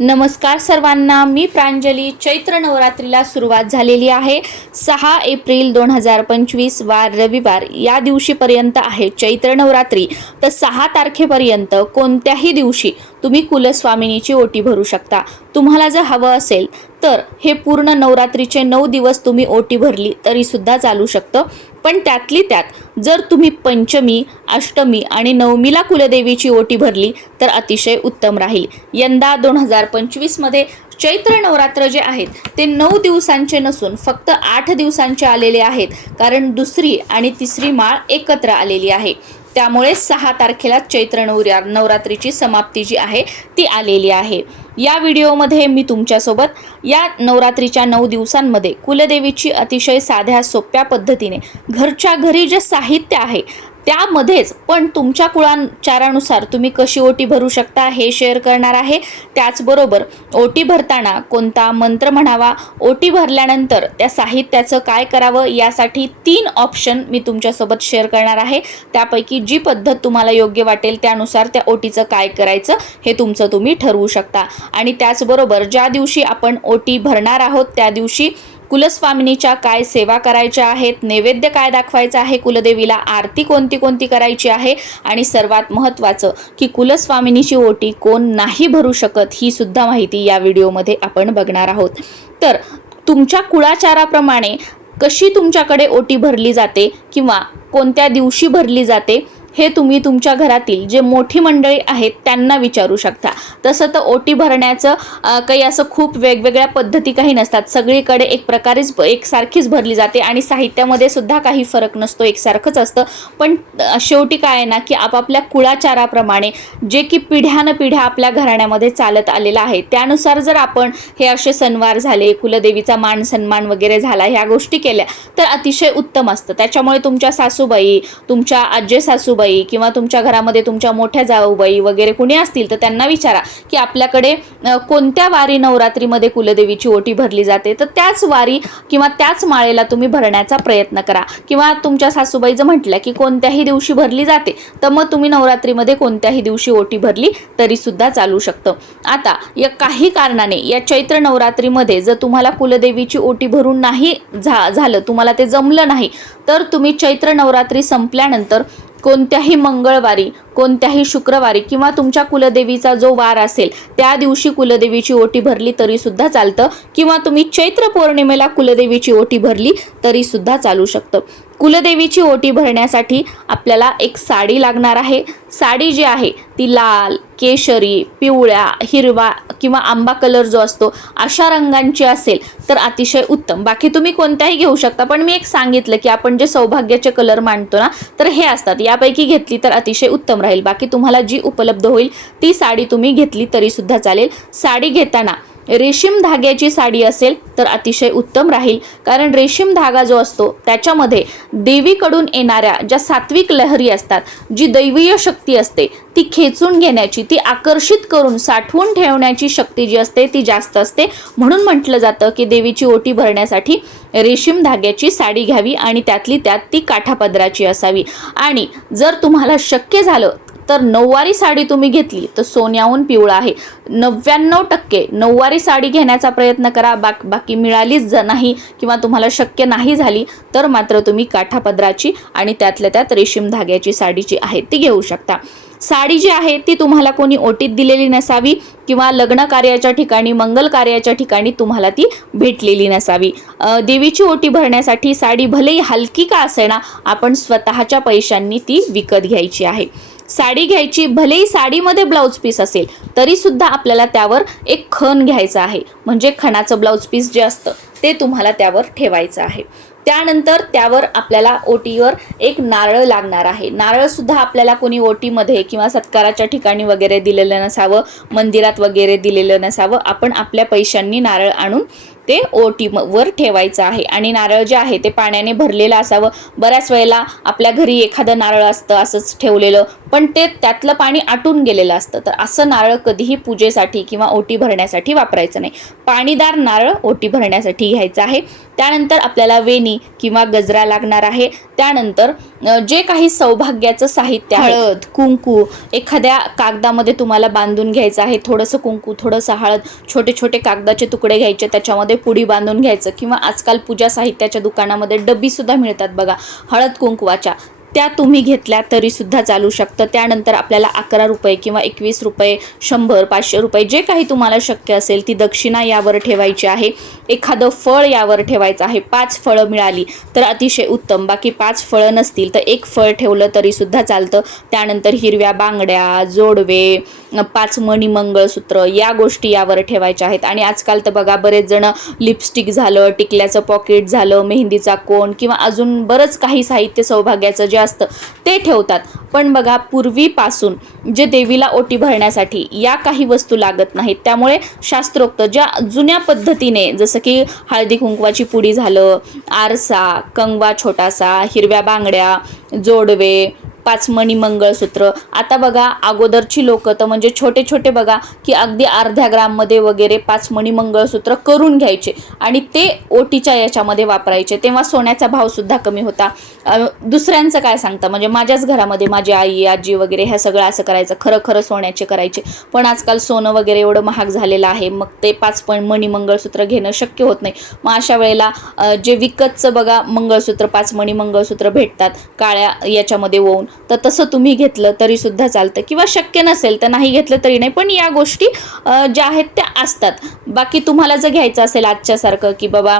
नमस्कार सर्वांना मी प्रांजली. चैत्र नवरात्रीला सुरुवात झालेली आहे. सहा एप्रिल दोन हजार पंचवीस वार रविवार या दिवशीपर्यंत आहे चैत्र नवरात्री. तर सहा तारखेपर्यंत कोणत्याही दिवशी तुम्ही कुलस्वामिनीची ओटी भरू शकता. तुम्हाला जर हवं असेल तर हे पूर्ण नवरात्रीचे नऊ दिवस तुम्ही ओटी भरली तरीसुद्धा चालू शकतं. पण त्यातली त्यात जर तुम्ही पंचमी अष्टमी आणि नवमीला कुलदेवीची ओटी भरली तर अतिशय उत्तम राहील. यंदा दोन हजार पंचवीसमध्ये चैत्र नवरात्र जे आहेत ते नऊ दिवसांचे नसून फक्त आठ दिवसांचे आलेले आहेत कारण दुसरी आणि तिसरी माळ एकत्र आलेली आहे. त्यामुळे सहा तारखेला चैत्र नवऱ्या नवरात्रीची समाप्ती जी आहे ती आलेली आहे. या व्हिडिओमध्ये मी तुमच्यासोबत या नवरात्रीच्या नऊ दिवसांमध्ये कुलदेवीची अतिशय साध्या सोप्या पद्धतीने घरच्या घरी जे साहित्य आहे त्यामध्येच पण तुमच्या कुळाचारानुसार तुम्ही कशी ओटी भरू शकता हे शेअर करणार आहे. त्याचबरोबर ओटी भरताना कोणता मंत्र म्हणावा ओटी भरल्यानंतर त्या साहित्याचं काय करावं यासाठी तीन ऑप्शन मी तुमच्यासोबत शेअर करणार आहे. त्यापैकी जी पद्धत तुम्हाला योग्य वाटेल त्यानुसार त्या ओटीचं काय करायचं हे तुमचं तुम्ही ठरवू शकता. आणि त्याचबरोबर ज्या दिवशी आपण ओटी भरणार आहोत त्या दिवशी कुलस्वामिनीच्या काय सेवा करायच्या आहेत? नैवेद्य काय दाखवायचं आहे? कुलदेवीला आरती कोणती कोणती करायची आहे? आणि सर्वात महत्त्वाचं की कुलस्वामिनीची ओटी कोण नाही भरू शकत ही सुद्धा माहिती या व्हिडिओमध्ये आपण बघणार आहोत. तर तुमच्या कुळाचाराप्रमाणे कशी तुमच्याकडे ओटी भरली जाते? किंवा कोणत्या दिवशी भरली जाते? हे तुम्ही तुमच्या घरातील जे मोठी मंडळी आहेत त्यांना विचारू शकता. तसं तर ओटी भरण्याचं काही असं खूप वेगवेगळ्या पद्धती काही नसतात. सगळीकडे एक प्रकारेच एकसारखीच भरली जाते आणि साहित्यामध्ये सुद्धा काही फरक नसतो एकसारखंच असतं. पण शेवटी काय आहे ना की आपापल्या कुळाचाराप्रमाणे जे की पिढ्यानं पिढ्या आपल्या घराण्यामध्ये चालत आलेलं आहे त्यानुसार जर आपण हे असे सणवार झाले कुलदेवीचा मान सन्मान वगैरे झाला ह्या गोष्टी केल्या तर अतिशय उत्तम असतं. त्याच्यामुळे तुमच्या सासूबाई तुमच्या आजे सासूबाई किंवा तुमच्या घरामध्ये तुमच्या मोठ्या जाऊबाई वगैरे कुणी असतील तर त्यांना विचारा की आपल्याकडे कोणत्या वारी नवरात्रीमध्ये कुलदेवीची ओटी भरली जाते? तर त्याच वारी किंवा त्याच माळेला तुम्ही भरण्याचा प्रयत्न करा. किंवा तुमच्या सासूबाई जर म्हटल्या की कोणत्याही दिवशी भरली जाते तर मग तुम्ही नवरात्रीमध्ये कोणत्याही दिवशी ओटी भरली तरीसुद्धा चालू शकतं. आता या काही कारणाने या चैत्र नवरात्रीमध्ये जर तुम्हाला कुलदेवीची ओटी भरून नाही झा झालं तुम्हाला ते जमलं नाही तर तुम्ही चैत्र नवरात्री संपल्यानंतर कोणत्याही मंगळवारी कोणत्याही शुक्रवारी किंवा तुमच्या कुलदेवीचा जो वार असेल त्या दिवशी कुलदेवीची ओटी भरली तरी सुद्धा चालतं. किंवा तुम्ही चैत्र पौर्णिमेला कुलदेवीची ओटी भरली तरी सुद्धा चालू शकतं. कुलदेवीची ओटी भरण्यासाठी आपल्याला एक साडी लागणार आहे. साडी जी आहे ती लाल केशरी पिवळ्या हिरवा किंवा आंबा कलर जो असतो अशा रंगांची असेल तर अतिशय उत्तम. बाकी तुम्ही कोणत्याही घेऊ शकता पण मी एक सांगितलं की आपण जे सौभाग्याचे कलर मांडतो ना तर हे असतात. यापैकी घेतली तर अतिशय उत्तम राहील बाकी तुम्हाला जी उपलब्ध होईल ती साडी तुम्ही घेतली तरी सुद्धा चालेल. साडी घेताना रेशीम धाग्याची साडी असेल तर अतिशय उत्तम राहील. कारण रेशीम धागा जो असतो त्याच्यामध्ये देवीकडून येणाऱ्या ज्या सात्विक लहरी असतात जी दैवीय शक्ती असते ती खेचून घेण्याची ती आकर्षित करून साठवून ठेवण्याची शक्ती जी असते ती जास्त असते. म्हणून म्हटलं जातं की देवीची ओटी भरण्यासाठी रेशीम धाग्याची साडी घ्यावी आणि त्यातली त्यात ती काठापदराची असावी. आणि जर तुम्हाला शक्य झालं तर नऊवारी साडी तुम्ही घेतली तर सोन्याहून पिवळा आहे. नव्याण्णव टक्के नऊवारी साडी घेण्याचा प्रयत्न करा. बाक बाकी मिळालीच ज नाही किंवा तुम्हाला शक्य नाही झाली तर मात्र तुम्ही काठापदराची आणि त्यातल्या त्यात रेशीम धाग्याची साडी जी आहे ती घेऊ शकता. साडी जी आहे ती तुम्हाला कोणी ओटीत दिलेली नसावी किंवा लग्न कार्याच्या ठिकाणी मंगल कार्याच्या ठिकाणी तुम्हाला ती भेटलेली नसावी. देवीची ओटी भरण्यासाठी साडी भलेही हलकी का असेना आपण स्वतःच्या पैशांनी ती विकत घ्यायची आहे. साडी घ्यायची भलेही साडीमध्ये ब्लाऊज पीस असेल तरी सुद्धा आपल्याला त्यावर एक खण घ्यायचा आहे. म्हणजे खणाचं ब्लाऊज पीस जे असतं ते तुम्हाला त्यावर ठेवायचं आहे. त्यानंतर त्यावर आपल्याला ओटीवर एक नारळ लागणार आहे. नारळ सुद्धा आपल्याला कोणी ओटीमध्ये किंवा सत्काराच्या ठिकाणी वगैरे दिलेलं नसावं मंदिरात वगैरे दिलेलं नसावं आपण आपल्या पैशांनी नारळ आणून ते ओटी वर ठेवायचं आहे. आणि नारळ जे आहे ते पाण्याने भरलेलं असावं. बऱ्याच वेळेला आपल्या घरी एखादं नारळ असतं असंच ठेवलेलं. पण ते त्यातलं पाणी आटून गेलेलं असतं. तर असं नारळ कधीही पूजेसाठी किंवा ओटी भरण्यासाठी वापरायचं नाही. पाणीदार नारळ ओटी भरण्यासाठी घ्यायचं आहे. त्यानंतर आपल्याला वेणी किंवा गजरा लागणार आहे. त्यानंतर जे काही सौभाग्याचं साहित्य हळद कुंकू एखाद्या कागदामध्ये तुम्हाला बांधून घ्यायचं आहे. थोडंसं कुंकू थोडंसं हळद छोटे छोटे कागदाचे तुकडे घ्यायचे. त्याच्यामध्ये पुडी बांधून घ्यायचं किंवा आजकाल पूजा साहित्याच्या दुकानामध्ये डब्बीसुद्धा मिळतात बघा. हळद कुंकवाच्या. त्या तुम्ही घेतल्या तरीसुद्धा चालू शकतं. त्यानंतर आपल्याला अकरा रुपये किंवा एकवीस रुपये शंभर पाचशे रुपये जे काही तुम्हाला शक्य असेल ती दक्षिणा यावर ठेवायची आहे. एखादं फळ यावर ठेवायचं आहे. पाच फळं मिळाली तर अतिशय उत्तम. बाकी पाच फळं नसतील तर एक फळ ठेवलं तरीसुद्धा चालतं. त्यानंतर हिरव्या बांगड्या जोडवे पाच मणी मंगळसूत्र या गोष्टी यावर ठेवायच्या आहेत. आणि आजकाल तर बघा बरेच जण लिपस्टिक झालं टिकल्याचं पॉकेट झालं मेहंदीचा कोण किंवा अजून बरंच काही साहित्य सौभाग्याचं जे असतं ते ठेवतात. पण बघा पूर्वीपासून जे देवीला ओटी भरण्यासाठी या काही वस्तू लागत नाहीत. त्यामुळे शास्त्रोक्त ज्या जुन्या पद्धतीने जसं की हळदी कुंकवाची पुडी झालं आरसा कंगवा छोटासा हिरव्या बांगड्या जोडवे पाच मणी मंगळसूत्र. आता बघा अगोदरची लोक तर म्हणजे छोटे छोटे बघा की अगदी अर्ध्या ग्राममध्ये वगैरे पाच मणी मंगळसूत्र करून घ्यायचे आणि ते ओटीच्या याच्यामध्ये वापरायचे. तेव्हा सोन्याचा भावसुद्धा कमी होता. दुसऱ्यांचं काय सांगता? म्हणजे माझ्याच घरामध्ये माझी आई आजी वगैरे ह्या सगळं असं करायचं. खरं खरं सोन्याचे करायचे. पण आजकाल सोनं वगैरे एवढं महाग झालेलं आहे. मग ते पाच पण मणी मंगळसूत्र घेणं शक्य होत नाही. मग अशा वेळेला जे विकतचं बघा मंगळसूत्र पाच मणी मंगळसूत्र भेटतात काळ्या याच्यामध्ये ओवून. तर तसं तुम्ही घेतलं तरी सुद्धा चालतं. किंवा शक्य नसेल तर नाही घेतलं तरी नाही. पण या गोष्टी ज्या आहेत त्या असतात. बाकी तुम्हाला जर घ्यायचं असेल आजच्यासारखं की बाबा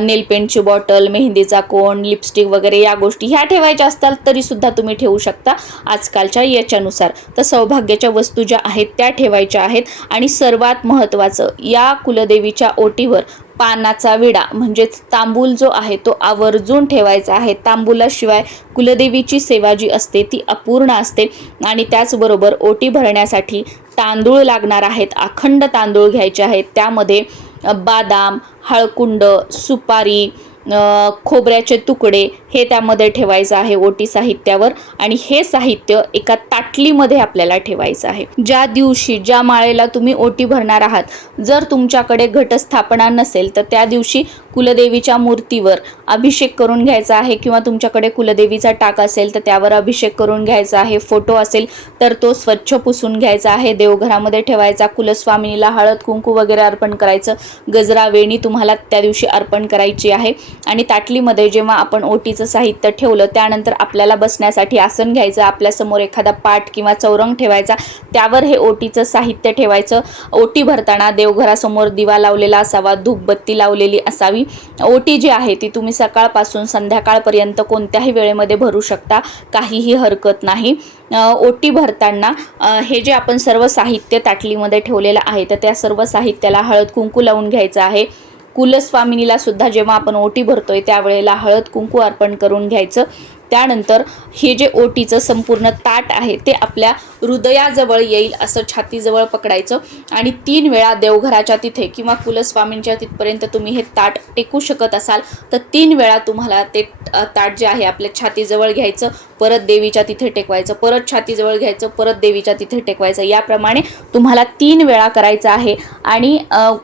नेलपेंटची बॉटल मेहंदीचा कोण लिपस्टिक वगैरे या गोष्टी ह्या ठेवायच्या असतात तरी सुद्धा तुम्ही ठेवू शकता आजकालच्या याच्यानुसार. तर सौभाग्याच्या वस्तू ज्या आहेत त्या ठेवायच्या आहेत. आणि सर्वात महत्त्वाचं या कुलदेवीच्या ओटीवर पानाचा विडा म्हणजेच तांबूल जो आहे तो आवर्जून ठेवायचा आहे. तांबुलाशिवाय कुलदेवीची सेवा जी असते ती अपूर्ण असते आणि त्याचबरोबर ओटी भरण्यासाठी तांदूळ लागणार आहेत अखंड तांदूळ घ्यायचे आहेत. त्यामध्ये बादाम हळकुंड सुपारी खोबऱ्याचे तुकडे हे त्यामध्ये ठेवायचं आहे ओटी साहित्यावर आणि हे साहित्य एका ताटलीमध्ये आपल्याला ठेवायचं आहे. ज्या दिवशी ज्या माळेला तुम्ही ओटी भरणार आहात जर तुमच्याकडे घटस्थापना नसेल तर त्या दिवशी कुलदेवीच्या मूर्तीवर अभिषेक करून घ्यायचा आहे किंवा तुमच्याकडे कुलदेवीचा टाक असेल तर त्यावर अभिषेक करून घ्यायचा आहे. फोटो असेल तर तो स्वच्छ पुसून घ्यायचा आहे. देवघरामध्ये ठेवायचा कुलस्वामिनीला हळद कुंकू वगैरे अर्पण करायचं. गजरा वेणी तुम्हाला त्या दिवशी अर्पण करायची आहे. आणि ताटलीमध्ये जेव्हा आपण ओटी साहित्य ठेवलं त्यानंतर आपल्याला बसण्यासाठी आसन घ्यायचं आपल्यासमोर एखादा पाठ किंवा चौरंग ठेवायचा त्यावर हे ओटीचं साहित्य ठेवायचं. ओटी भरताना देवघरासमोर दिवा लावलेला असावा धूपबत्ती लावलेली असावी. ओटी जी आहे ती तुम्ही सकाळपासून संध्याकाळपर्यंत कोणत्याही वेळेमध्ये भरू शकता काहीही हरकत नाही. ओटी भरताना हे जे आपण सर्व साहित्य ताटलीमध्ये ठेवलेलं आहे तर त्या सर्व साहित्याला हळद कुंकू लावून घ्यायचं आहे. कुलस्वामिनीला सुद्धा जेव्हा आपण ओटी भरतोय त्यावेळेला हळद कुंकू अर्पण करून घ्यायचं. त्यानंतर हे जे ओटीचं संपूर्ण ताट आहे ते आपल्या हृदयाजवळ येईल असं छातीजवळ पकडायचं. आणि तीन वेळा देवघराच्या तिथे किंवा कुलस्वामींच्या तिथपर्यंत तुम्ही हे ताट टेकू शकत असाल तर तीन वेळा तुम्हाला ते ताट जे आहे आपल्या छातीजवळ घ्यायचं परत देवीच्या तिथे टेकवायचं परत छातीजवळ घ्यायचं परत देवीच्या तिथे टेकवायचं. याप्रमाणे तुम्हाला तीन वेळा करायचं आहे आणि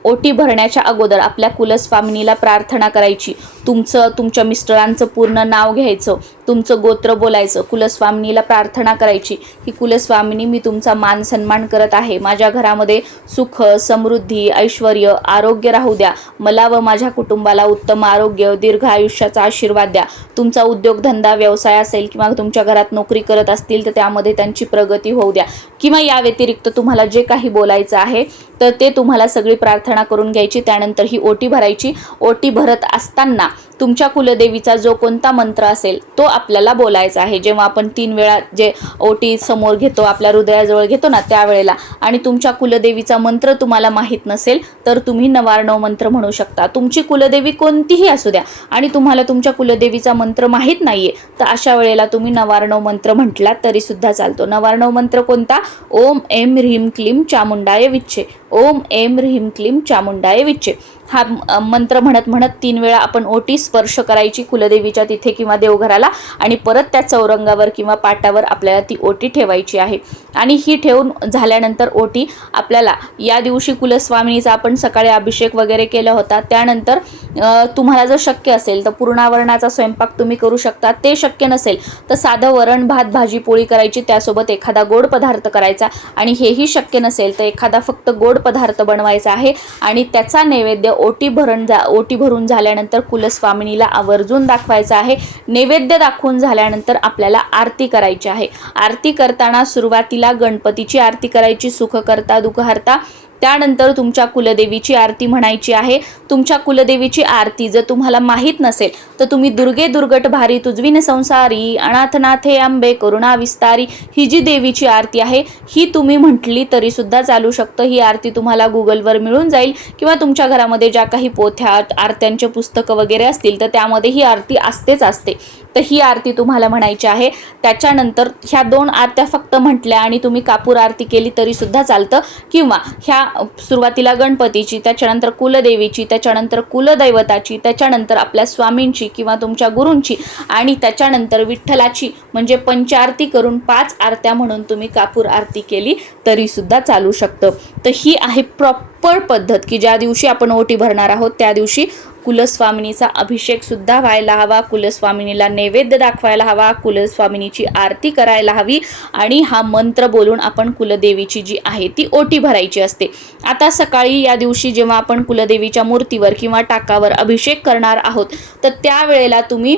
ओटी भरण्याच्या अगोदर आपल्या कुलस्वामिनीला प्रार्थना करायची. तुमचं तुमच्या मिस्टरांचं पूर्ण नाव घ्यायचं. तुम तुमचं गोत्र बोलायचं कुलस्वामिनीला प्रार्थना करायची की कुलस्वामिनी मी तुमचा मान सन्मान करत आहे. माझ्या घरामध्ये सुख समृद्धी ऐश्वर आरोग्य राहू द्या. मला व माझ्या कुटुंबाला उत्तम आरोग्य दीर्घ आयुष्याचा आशीर्वाद द्या. तुमचा उद्योगधंदा व्यवसाय असेल किंवा तुमच्या घरात नोकरी करत असतील तर त्यामध्ये त्यांची प्रगती होऊ द्या. किंवा या व्यतिरिक्त तुम्हाला जे काही बोलायचं आहे तर ते तुम्हाला सगळी प्रार्थना करून घ्यायची. त्यानंतर ही ओटी भरायची. ओटी भरत असताना तुमच्या कुलदेवीचा जो कोणता मंत्र असेल तो आपल्याला बोलायचा आहे. जेव्हा आपण तीन वेळा जे ओटी समोर घेतो आपल्या हृदयाजवळ घेतो ना त्यावेळेला आणि तुमच्या कुलदेवीचा मंत्र तुम्हाला माहीत नसेल तर तुम्ही नवार्णव मंत्र म्हणू शकता. तुमची कुलदेवी कोणतीही असू द्या आणि तुम्हाला तुमच्या कुलदेवीचा मंत्र माहीत नाहीये तर अशा वेळेला तुम्ही नवार्णव मंत्र म्हटलात तरीसुद्धा चालतो. नवार्णव मंत्र कोणता? ओम एम ह्रीम क्लीम चामुंडाय विच्छे. ओम एम ह्रीम क्लीम चामुंडाय विच्छे. हा मंत्र म्हणत म्हणत तीन वेळा आपण ओटी स्पर्श करायची कुलदेवीच्या तिथे किंवा देवघराला आणि परत त्या चौरंगावर किंवा पाटावर आपल्याला ती ओटी ठेवायची आहे. आणि ही ठेवून झाल्यानंतर ओटी आपल्याला या दिवशी कुलस्वामिनीचा आपण सकाळी अभिषेक वगैरे केला होता. त्यानंतर तुम्हाला जर शक्य असेल तर पूर्णावरणाचा स्वयंपाक तुम्ही करू शकता. ते शक्य नसेल तर साधं वरण भात भाजी पोळी करायची. त्यासोबत एखादा गोड पदार्थ करायचा. आणि हेही शक्य नसेल तर एखादा फक्त गोड पदार्थ बनवायचा आहे. आणि त्याचा नैवेद्य ओटी भरण जा ओटी भरून झाल्यानंतर कुलस्वामिनीला आवर्जून दाखवायचं आहे. नैवेद्य दाखवून झाल्यानंतर आपल्याला आरती करायची आहे. आरती करताना सुरुवातीला गणपतीची आरती करायची सुख करता त्यानंतर तुमच्या कुलदेवीची आरती म्हणायची आहे. तुमच्या कुलदेवीची आरती जर तुम्हाला माहीत नसेल तर तुम्ही दुर्गे दुर्गट भारी तुझविन संसारी अनाथनाथे आंबे करुणा विस्तारी ही जी देवीची आरती आहे ही तुम्ही म्हटली तरी सुद्धा चालू शकतं. ही आरती तुम्हाला गुगलवर मिळून जाईल किंवा तुमच्या घरामध्ये ज्या काही पोथ्या आरत्यांचे पुस्तकं वगैरे असतील तर त्यामध्ये ही आरती असतेच असते. तर ही आरती तुम्हाला म्हणायची आहे. त्याच्यानंतर ह्या दोन आरत्या फक्त म्हटल्या आणि तुम्ही कापूर आरती केली तरी सुद्धा चालतं. किंवा ह्या सुरुवातीला गणपतीची त्याच्यानंतर कुलदेवीची त्याच्यानंतर कुलदैवताची त्याच्यानंतर आपल्या स्वामींची किंवा तुमच्या गुरूंची आणि त्याच्यानंतर विठ्ठलाची म्हणजे पंचारती करून पाच आरत्या म्हणून तुम्ही कापूर आरती केली तरीसुद्धा चालू शकतं. तर ही आहे प्रॉपर पद्धत की ज्या दिवशी आपण ओटी भरणार आहोत त्या दिवशी कुलस्वामिनीचा अभिषेक सुद्धा व्हायला हवा. कुलस्वामिनीला नैवेद्य दाखवायला हवा. कुलस्वामिनीची आरती करायला हवी. आणि हा मंत्र बोलून आपण कुलदेवीची जी आहे ती ओटी भरायची असते. आता सकाळी या दिवशी जेव्हा आपण कुलदेवीच्या मूर्तीवर किंवा टाकावर अभिषेक करणार आहोत तर त्यावेळेला तुम्ही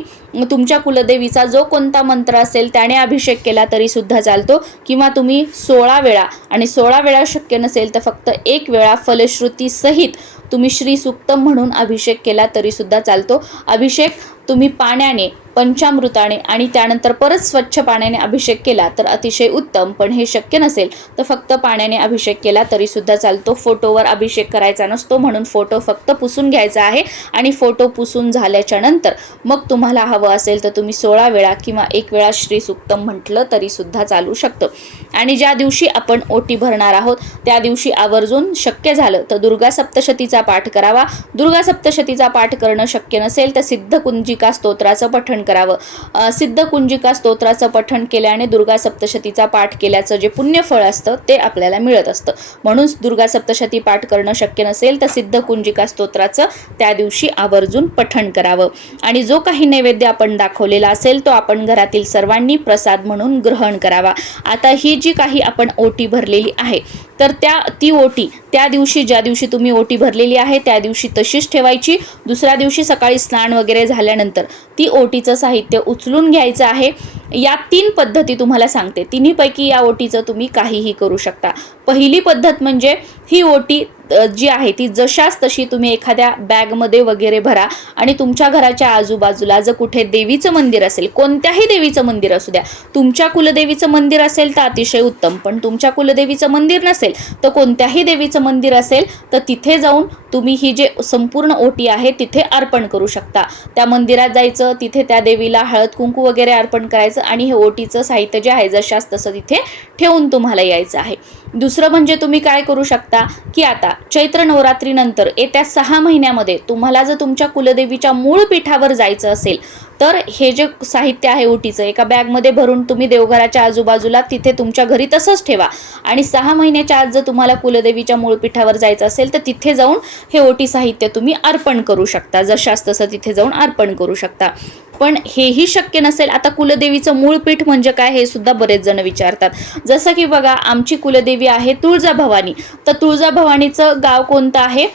तुमच्या कुलदेवीचा जो कोणता मंत्र असेल त्याने अभिषेक केला तरी सुद्धा चालतो. किंवा तुम्ही सोळा वेळा आणि सोळा वेळा शक्य नसेल तर फक्त एक वेळा फलश्रुतीसहित तुम्ही श्री सुक्तम म्हणून अभिषेक केला तरीसुद्धा चालतो. अभिषेक तुम्ही पाण्याने पंचामृताने आणि त्यानंतर परत स्वच्छ पाण्याने अभिषेक केला तर अतिशय उत्तम. पण हे शक्य नसेल तर फक्त पाण्याने अभिषेक केला तरी सुद्धा चालतो. फोटोवर अभिषेक करायचा नसतो म्हणून फोटो फक्त पुसून घ्यायचा आहे आणि फोटो पुसून झाल्याच्यानंतर मग तुम्हाला हवं असेल तर तुम्ही सोळा वेळा किंवा एक वेळा श्री सुक्तम म्हटलं तरी सुद्धा चालू शकतं. आणि ज्या दिवशी आपण ओटी भरणार आहोत त्या दिवशी आवर्जून शक्य झालं तर दुर्गा सप्तशतीचा पाठ करावा. दुर्गा सप्तशतीचा पाठ करणं शक्य नसेल तर सिद्ध कुंजिका स्तोत्राचं पठण करावं. सिद्ध कुंजिका स्तोत्राचं पठण केल्याने दुर्गा सप्तशतीचा पाठ केल्याचं जे पुण्यफळ असतं ते आपल्याला मिळत असतं. म्हणून दुर्गा सप्तशती पाठ करणं शक्य नसेल तर सिद्ध कुंजिका स्तोत्राचं त्या दिवशी आवर्जून पठण करावं. आणि जो काही नैवेद्य आपण दाखवलेला असेल तो आपण घरातील सर्वांनी प्रसाद म्हणून ग्रहण करावा. आता ही जी काही आपण ओटी भरलेली आहे तर त्या ती ओटी त्या दिवशी ज्या दिवशी तुम्ही ओटी भरलेली आहे त्या दिवशी तशीच ठेवायची. दुसऱ्या दिवशी सकाळी स्नान वगैरे झाल्यानंतर ती ओटीचं साहित्य उचलून घ्यायचं आहे. या तीन पद्धती तुम्हाला सांगते. तिन्हीपैकी या ओटीचं तुम्ही काहीही करू शकता. पहिली पद्धत म्हणजे ही ओटी जी आहे ती जशाच तशी तुम्ही एखाद्या बॅगमध्ये वगैरे भरा. आणि तुमच्या घराच्या आजूबाजूला जर कुठे देवीचं मंदिर असेल कोणत्याही देवीचं मंदिर असू द्या तुमच्या कुलदेवीचं मंदिर असेल तर अतिशय उत्तम. पण तुमच्या कुलदेवीचं मंदिर नसेल तर कोणत्याही देवीचं मंदिर असेल तर तिथे जाऊन तुम्ही ही जे संपूर्ण ओटी आहे तिथे अर्पण करू शकता. त्या मंदिरात जायचं तिथे त्या देवीला हळद कुंकू वगैरे अर्पण करायचं आणि हे ओटीचं साहित्य जे आहे जशास तसं तिथे ठेवून तुम्हाला यायचं आहे. दुसरं म्हणजे तुम्ही काय करू शकता? की आता चैत्र नवरात्रीनंतर येत्या सहा महिन्यामध्ये तुम्हाला जर तुमच्या कुलदेवीच्या मूळ पीठावर जायचं असेल तर हे जे साहित्य आहे ओटीचं एका बॅगमध्ये भरून तुम्ही देवघराच्या आजूबाजूला तिथे तुमच्या घरी तसंच ठेवा. आणि सहा महिन्याच्या आत जर तुम्हाला कुलदेवीच्या मूळ पीठावर जायचं असेल तर तिथे जाऊन हे ओटी साहित्य तुम्ही अर्पण करू शकता. जशास तसं तिथे जाऊन अर्पण करू शकता. पण हेही शक्य नसेल आता कुलदेवीचं मूळ पीठ म्हणजे काय हे सुद्धा बरेच जण विचारतात. जसं की बघा आमची कुलदेवी आहे तुळजाभवानी. तर तुळजाभवानीचं गाव कोणतं आहे?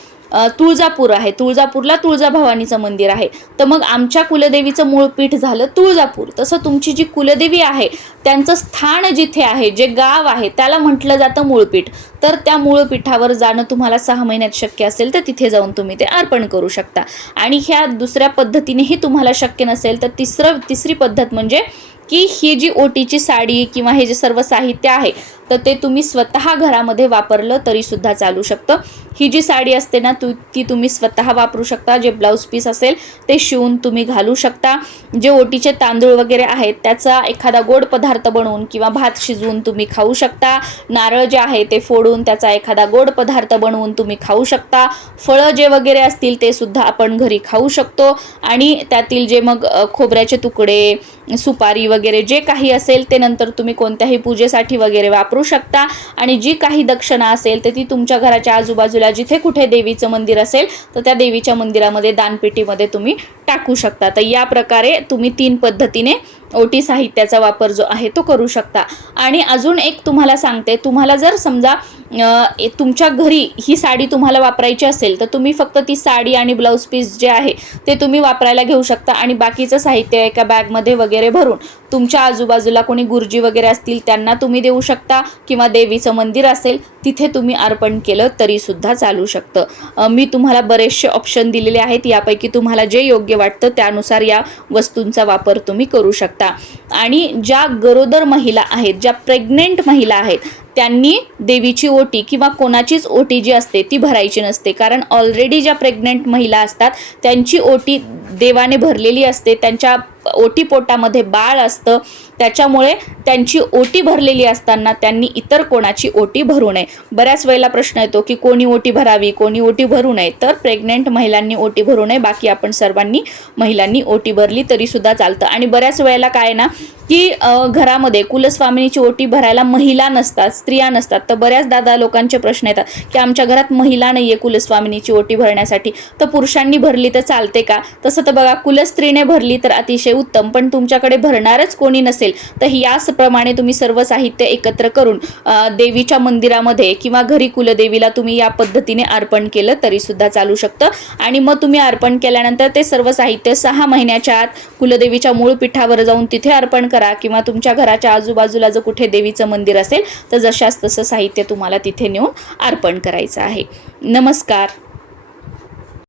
तुळजापूर आहे. तुळजापूरला तुळजाभवानीचं मंदिर आहे. तर मग आमच्या कुलदेवीचं मूळ पीठ झालं तुळजापूर. तसं तुमची जी कुलदेवी आहे त्यांचं स्थान जिथे आहे जे गाव आहे त्याला म्हटलं जातं मूळपीठ तर त्या मूळपीठावर जाणं तुम्हाला सहा महिन्यात शक्य असेल तर तिथे जाऊन तुम्ही ते अर्पण करू शकता. आणि ह्या दुसऱ्या पद्धतीनेही तुम्हाला शक्य नसेल तर तिसरं तिसरी पद्धत म्हणजे की ही जी ओटीची साडी किंवा हे जे सर्व साहित्य आहे तर ते तुम्ही स्वतः घरामध्ये वापरलं तरीसुद्धा चालू शकतं. ही जी साडी असते ना तू ती तुम्ही स्वतः वापरू शकता. जे ब्लाऊज पीस असेल ते शिवून तुम्ही घालू शकता. जे ओटीचे तांदूळ वगैरे आहेत त्याचा एखादा गोड पदार्थ बनवून किंवा भात शिजवून तुम्ही खाऊ शकता. नारळ जे आहे ते फोडून त्याचा एखादा गोड पदार्थ बनवून तुम्ही खाऊ शकता. फळं जे वगैरे असतील ते सुद्धा आपण घरी खाऊ शकतो. आणि त्यातील जे मग खोबऱ्याचे तुकडे सुपारी वगैरे जे काही असेल ते नंतर तुम्ही कोणत्याही पूजेसाठी वगैरे वापरू शकता. आणि जी काही दक्षिणा असेल तर ती तुमच्या घराच्या आजूबाजूला जिथे कुठे देवीचं मंदिर असेल तर त्या देवीच्या मंदिरामध्ये दानपेटीमध्ये तुम्ही टाकू शकता. तर या प्रकारे तुम्ही तीन पद्धतीने ओटी साहित्याचा वापर जो आहे तो करू शकता. आणि अजून एक तुम्हाला सांगते तुम्हाला जर समजा तुमच्या घरी ही साडी तुम्हाला वापरायची असेल तर तुम्ही फक्त ती साडी आणि ब्लाऊज पीस जे आहे ते तुम्ही वापरायला घेऊ शकता. आणि बाकीचं साहित्य एका बॅगमध्ये वगैरे भरून तुमच्या आजूबाजूला कोणी गुरुजी वगैरे असतील त्यांना तुम्ही देऊ शकता किंवा देवीचं मंदिर असेल तिथे तुम्ही अर्पण केलं तरीसुद्धा चालू शकतं. मी तुम्हाला बरेचसे ऑप्शन दिलेले आहेत. यापैकी तुम्हाला जे योग्य वाटतं त्यानुसार या वस्तूंचा वापर तुम्ही करू शकता. आणि ज्या गरोदर महिला आहेत ज्या प्रेग्नेंट महिला आहेत त्यांनी देवीची ओटी किंवा कोणाचीच ओटी जी असते ती भरायची नसते. कारण ऑलरेडी ज्या प्रेग्नेंट महिला असतात त्यांची ओटी देवाने भरलेली असते त्यांच्या ओटीपोटामध्ये बाळ असतं त्याच्यामुळे त्यांची ओटी भरलेली असताना त्यांनी इतर कोणाची ओटी भरू नये. बऱ्याच वेळेला प्रश्न येतो की कोणी ओटी भरावी कोणी ओटी भरू नये. तर प्रेग्नेंट महिलांनी ओटी भरू नये बाकी आपण सर्वांनी महिलांनी ओटी भरली तरीसुद्धा चालतं. आणि बऱ्याच वेळेला काय आहे ना की घरामध्ये कुलस्वामिनीची ओटी भरायला महिला नसतात स्त्रिया नसतात. तर बऱ्याच दादा लोकांचे प्रश्न येतात की आमच्या घरात महिला नाही आहे कुलस्वामिनीची ओटी भरण्यासाठी. तर पुरुषांनी भरली तर चालते का? तसं तर बघा कुलस्त्रीने भरली तर अतिशय उत्तम पण तुमच्याकडे भरणारच कोणी नसेल तर याचप्रमाणे तुम्ही सर्व साहित्य एकत्र करून देवीच्या मंदिरामध्ये किंवा घरी कुलदेवीला तुम्ही या पद्धतीने अर्पण केलं तरीसुद्धा चालू शकतं. आणि मग तुम्ही अर्पण केल्यानंतर ते सर्व साहित्य सहा महिन्याच्या आत कुलदेवीच्या मूळ पीठावर जाऊन तिथे अर्पण करा किंवा तुमच्या घराच्या आजूबाजूला जर कुठे देवीचं मंदिर असेल तर जशास तसं साहित्य तुम्हाला तिथे नेऊन अर्पण करायचं आहे. नमस्कार.